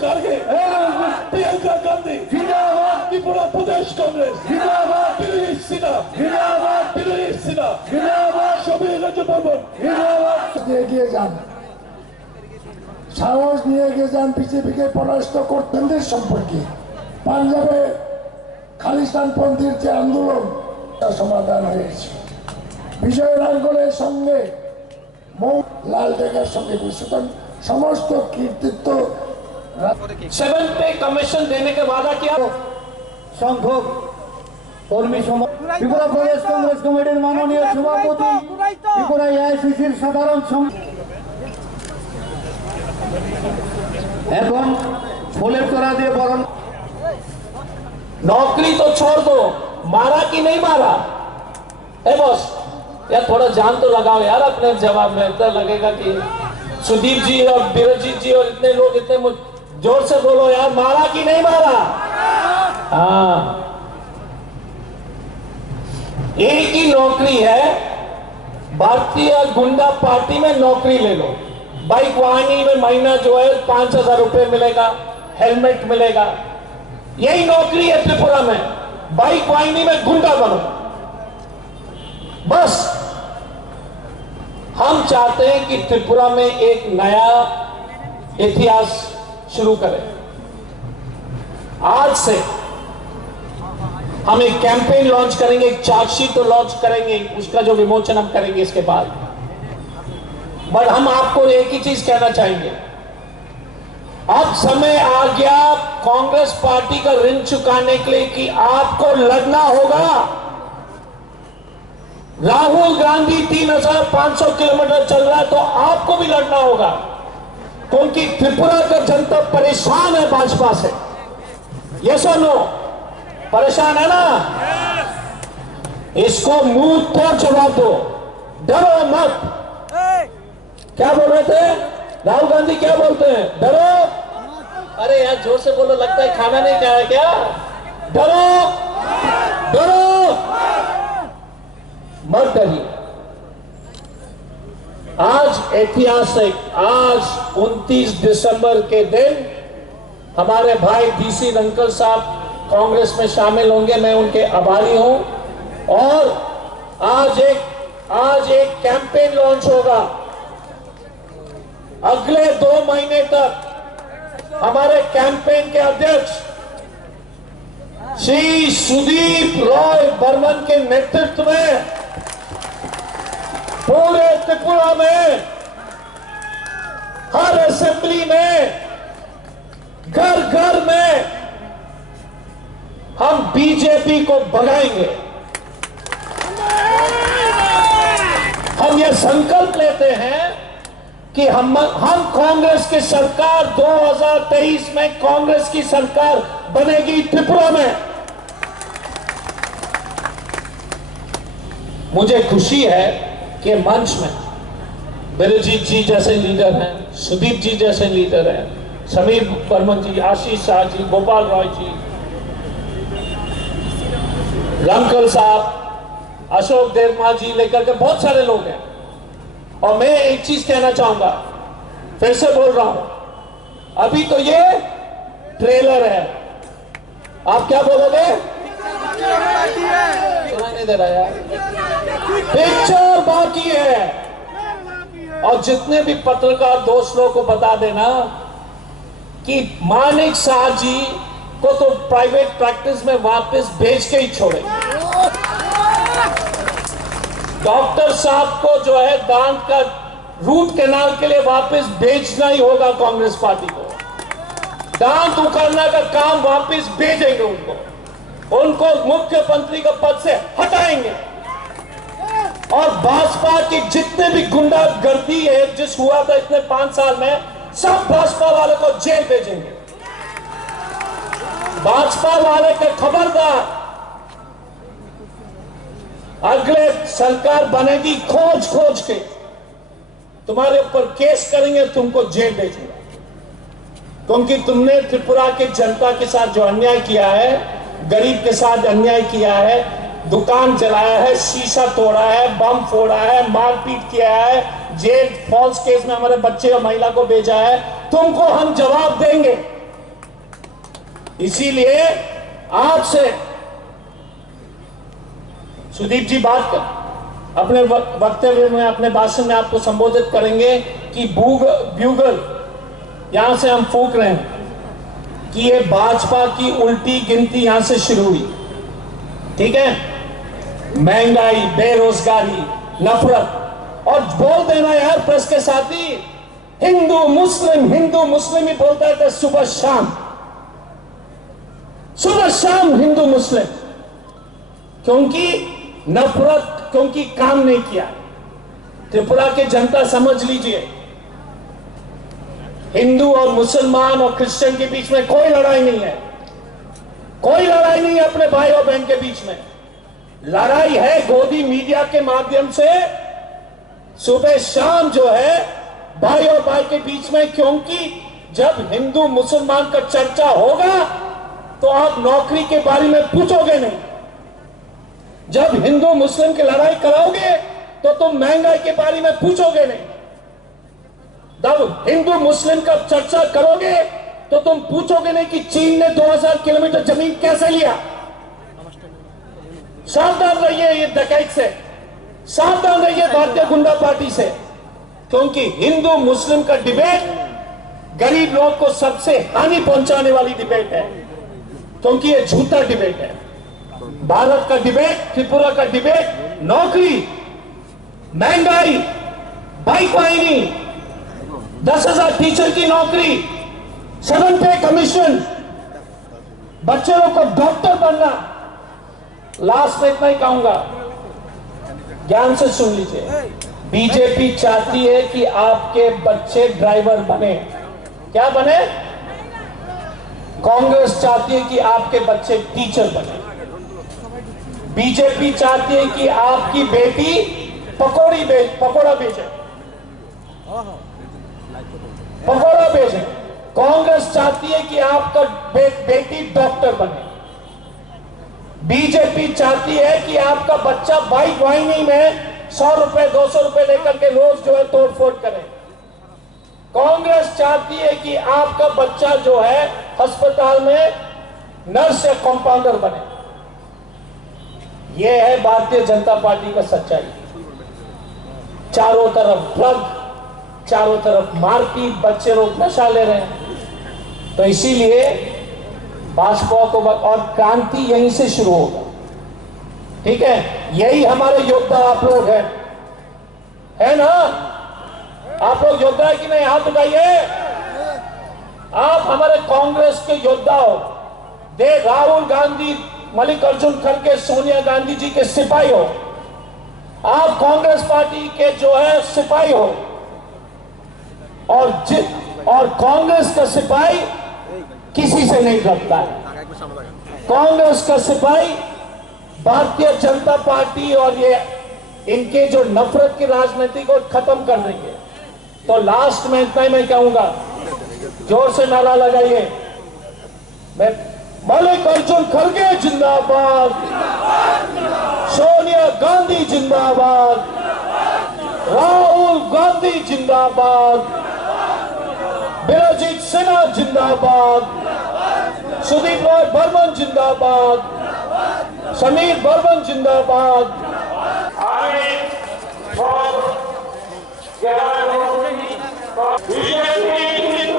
खारगे, प्रियंका गांधी, त्रिपुरा प्रदेश कांग्रेस, पीयूष सिन्हा, शबीर रंजन बर्मन, এগিয়ে যান, সাহস নিয়ে এগিয়ে যান। বিজেপিকে পরাস্ত করতেন সম্পর্কে পাঞ্জাবে খালিস্তানপন্থীর যে আন্দোলন তা সমাধান হয়েছে। বিজয় রাঙ্গলের সঙ্গে লাল ডেগার সঙ্গে সুতরাং समस्त कीर्तित्व 7 पे कमीशन देने का वादा किया। संख्यक कर्मी त्रिपुरा प्रदेश कांग्रेस कमिटिर माननीय सभापति त्रिपुरा एआईसीसीर साधारण এখন ফুলের তোড়া দিয়ে বরণ। नौकरी तो छोड़ दो, मारा कि नहीं मारा? ए बॉस, यार थोड़ा जान तो लगाओ यार अपने जवाब में। ऐसा लगेगा कि सुदीप जी और बीरजीत जी और इतने लोग इतने जोर से बोलो यार, मारा कि नहीं मारा? हाँ, एक ही नौकरी है, भारतीय गुंडा पार्टी में नौकरी ले लो। बाइक वाहनी में महीना जो है 5,000 रुपए मिलेगा, हेलमेट मिलेगा। यही नौकरी है त्रिपुरा में। बाइक वाहिनी में गुंडा बनो। बस हम चाहते हैं कि त्रिपुरा में एक नया इतिहास शुरू करें। आज से हम एक कैंपेन लॉन्च करेंगे, एक चार्जशीट तो लॉन्च करेंगे, उसका जो विमोचन हम करेंगे इसके बाद। बट हम आपको एक ही चीज कहना चाहेंगे, अब समय आ गया कांग्रेस पार्टी का ऋण चुकाने के लिए कि आपको लड़ना होगा। राहुल गांधी 3,500 किलोमीटर चल रहा है तो आपको भी लड़ना होगा, क्योंकि त्रिपुरा का जनता परेशान है भाजपा से। यस और नो? परेशान है ना? इसको मुंह तोड़ जवाब दो, डरो मत। क्या बोल रहे थे राहुल गांधी? क्या बोलते हैं? डरो। अरे यार जोर से बोलो, लगता है खाना नहीं खाया क्या? डरो डरो मत डरिए। आज ऐतिहासिक, आज 29 दिसंबर के दिन हमारे भाई डीसी रंकल साहब कांग्रेस में शामिल होंगे, मैं उनके आभारी हूं। और आज एक कैंपेन लॉन्च होगा। अगले 2 महीने तक हमारे कैंपेन के अध्यक्ष श्री सुदीप रॉय बर्मन के नेतृत्व में पूरे त्रिपुरा में हर असेंबली में, घर घर में हम बीजेपी को भगाएंगे। हम ये संकल्प लेते हैं कि हम कांग्रेस की सरकार 2023 में कांग्रेस की सरकार बनेगी त्रिपुरा में। मुझे खुशी है कि मंच में बीरजीत जी जैसे लीडर हैं, सुदीप जी जैसे लीडर हैं, समीर बर्मन जी, आशीष शाह जी, गोपाल रॉय जी, रंकल साहब, अशोक देवमा जी लेकर के बहुत सारे लोग हैं। और मैं एक चीज कहना चाहूंगा, फिर से बोल रहा हूं, अभी तो ये ट्रेलर है। आप क्या बोलोगे? सुनाई नहीं दे रहा यार। पिक्चर बाकी है। और जितने भी पत्रकार दोस्त लोगों को बता देना कि मानिक शाह जी को तो प्राइवेट प्रैक्टिस में वापस भेज के ही छोड़े। डॉक्टर साहब को जो है दांत का रूट कैनाल के लिए वापस भेजना ही होगा कांग्रेस पार्टी को। दांत उखाड़ने का काम वापस भेजेंगे उनको मुख्यमंत्री का पद से हटाएंगे। और भाजपा की जितने भी गुंडागर्दी है जिस हुआ था इतने 5 साल में, सब भाजपा वाले को जेल भेजेंगे। भाजपा वाले के खबरदार, अगले सरकार बनेगी खोज के तुम्हारे ऊपर केस करेंगे, तुमको जेल भेजेंगे। क्योंकि तुमने त्रिपुरा के जनता के साथ जो अन्याय किया है, गरीब के साथ अन्याय किया है, दुकान जलाया है, शीशा तोड़ा है, बम फोड़ा है, मारपीट किया है, जेल फॉल्स केस में हमारे बच्चे और महिला को भेजा है, तुमको हम जवाब देंगे। इसीलिए आपसे सुदीप जी बात कर अपने वक्तव्य में, अपने भाषण में आपको संबोधित करेंगे कि ब्यूगल यहां से हम फूंक रहे हैं कि ये भाजपा की उल्टी गिनती यहां से शुरू हुई। ठीक है, महंगाई, बेरोजगारी, नफरत, और बोल देना यार प्रेस के साथ ही हिंदू मुस्लिम ही बोलता है तो सुबह शाम हिंदू मुस्लिम, क्योंकि नफरत, क्योंकि काम नहीं किया। त्रिपुरा के जनता समझ लीजिए, हिंदू और मुसलमान और क्रिश्चियन के बीच में कोई लड़ाई नहीं है, कोई लड़ाई नहीं है अपने भाई और बहन के बीच में। लड़ाई है गोदी मीडिया के माध्यम से सुबह शाम जो है भाई और भाई के बीच में, क्योंकि जब हिंदू मुसलमान का चर्चा होगा तो आप नौकरी के बारे में पूछोगे नहीं, जब हिंदू मुस्लिम की लड़ाई कराओगे तो तुम महंगाई के बारे में पूछोगे नहीं, जब हिंदू मुस्लिम का चर्चा करोगे तो तुम पूछोगे नहीं कि चीन ने 2000 किलोमीटर जमीन कैसे लिया। सावधान रहिए ये डकैत से, सावधान रहिए भारतीय गुंडा पार्टी से, क्योंकि हिंदू मुस्लिम का डिबेट गरीब लोग को सबसे हानि पहुंचाने वाली डिबेट है, क्योंकि ये झूठा डिबेट है। भारत का डिबेट, त्रिपुरा का डिबेट नौकरी, महंगाई, बाइक वाहिनी, 10,000 टीचर की नौकरी, 7 पे कमीशन, बच्चे लोग को डॉक्टर बनना। लास्ट में इतना ही कहूंगा, ध्यान से सुन लीजिए, बीजेपी चाहती है कि आपके बच्चे ड्राइवर बने। क्या बने? कांग्रेस चाहती है कि आपके बच्चे टीचर बने। बीजेपी चाहती है कि आपकी बेटी पकौड़ा बेचे। कांग्रेस चाहती है कि आपका बेटी डॉक्टर बने। बीजेपी चाहती है कि आपका बच्चा बाइक वाहिनी में 100 रुपए 200 रुपए लेकर के रोज जो है तोड़फोड़ करे। कांग्रेस चाहती है कि आपका बच्चा जो है अस्पताल में नर्स या कंपाउंडर बने। यह है भारतीय जनता पार्टी का सच्चाई। चारों तरफ ड्रग, चारों तरफ मारपीट, बच्चे लोग नशा ले रहे हैं। तो इसीलिए भाजपा को, और क्रांति यहीं से शुरू होगा। ठीक है, यही हमारे योद्धा आप लोग हैं, है ना? आप लोग योद्धा है कि नहीं? हाथ उठाइए। आप हमारे कांग्रेस के योद्धा हो। राहुल गांधी, मल्लिकार्जुन खड़गे, सोनिया गांधी जी के सिपाही हो। आप कांग्रेस पार्टी के जो है सिपाही हो, और कांग्रेस का सिपाही किसी से नहीं डरता है। कांग्रेस का सिपाही भारतीय जनता पार्टी और ये इनके जो नफरत की राजनीति को खत्म कर देंगे। तो लास्ट में इतना ही मैं कहूंगा, जोर से नारा लगाइए। मैं मल्लिकार्जुन खड़गे जिंदाबाद, सोनिया गांधी जिंदाबाद, राहुल गांधी जिंदाबाद, बिरजित सिन्हा जिंदाबाद, सुदीप राय बर्मन जिंदाबाद, समीर बर्मन जिंदाबाद। बीजेपी